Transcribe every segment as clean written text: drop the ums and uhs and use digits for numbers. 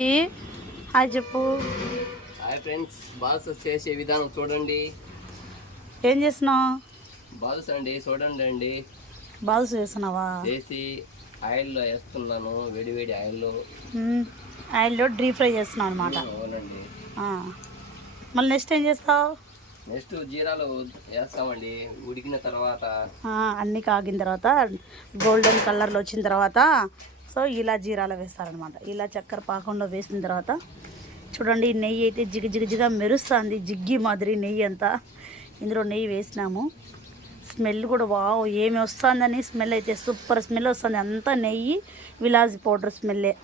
Hi చెప్పు. Hi friends, balls చేసే విధానం చూడండి. ఏం చేస్తున్నావు? బాల్స్ అండి, చూడండి అండి. బాల్స్ చేస్తున్నావా? చేసి ఆయిల్లో వేస్తున్నాను, వేడి ఆయిల్లో డీప్ ఫ్రై చేస్తున్నావు అనమాట. అవునండి. మళ్ళీ నెక్స్ట్ ఏం చేస్తావు? నెక్స్ట్ జీరాలు వేస్తామండి ఉడికిన తర్వాత. అన్నీ కాగిన తర్వాత గోల్డెన్ కలర్లో వచ్చిన తర్వాత సో ఇలా జీరాలు వేస్తారనమాట. ఇలా చక్కెర పాకంలో వేసిన తర్వాత చూడండి, నెయ్యి అయితే జిగజిగజిగా మెరుస్తుంది, జిగ్గి మాదిరి నెయ్యి అంతా. ఇందులో నెయ్యి వేసినాము. స్మెల్ కూడా వావ్ ఏమి వస్తుందని స్మెల్ అయితే సూపర్ స్మెల్ వస్తుంది. అంతా నెయ్యి, విలాజీ పౌడర్ స్మెల్లే.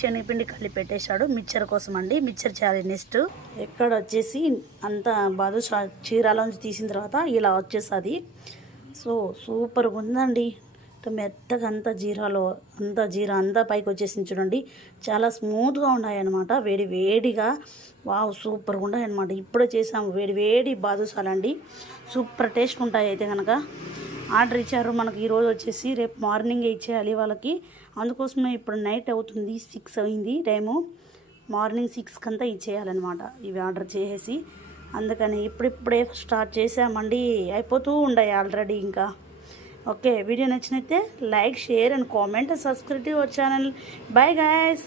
శనగపిండి కలిపి పెట్టేశాడు మిక్చర్ కోసం అండి. మిక్చర్ చేయాలి నెక్స్ట్. ఎక్కడ వచ్చేసి అంతా బాదుషా చీరాలోంచి తీసిన తర్వాత ఇలా వచ్చేస్తుంది. సో సూపర్గా ఉందండి. మెత్తగా అంతా జీరా అంతా పైకి వచ్చేసింది చూడండి. చాలా స్మూత్గా ఉన్నాయన్నమాట. వేడిగా వావ్ సూపర్గా ఉన్నాయి అనమాట. ఇప్పుడే చేసాము వేడి బాదుషాలండి. సూపర్ టేస్ట్ ఉంటాయి. అయితే కనుక ఆర్డర్ ఇచ్చారు మనకి. ఈరోజు వచ్చేసి రేపు మార్నింగే ఇచ్చేయాలి వాళ్ళకి. అందుకోసమే ఇప్పుడు నైట్ అవుతుంది, 6 అయింది టైము. మార్నింగ్ 6 అంతా ఇచ్చేయాలన్నమాట ఇవి ఆర్డర్ చేసేసి. అందుకని ఇప్పుడిప్పుడే స్టార్ట్ చేసామండి. అయిపోతూ ఉన్నాయి ఆల్రెడీ ఇంకా. ఓకే, వీడియో నచ్చినైతే like, share and comment, subscribe to our channel. Bye guys.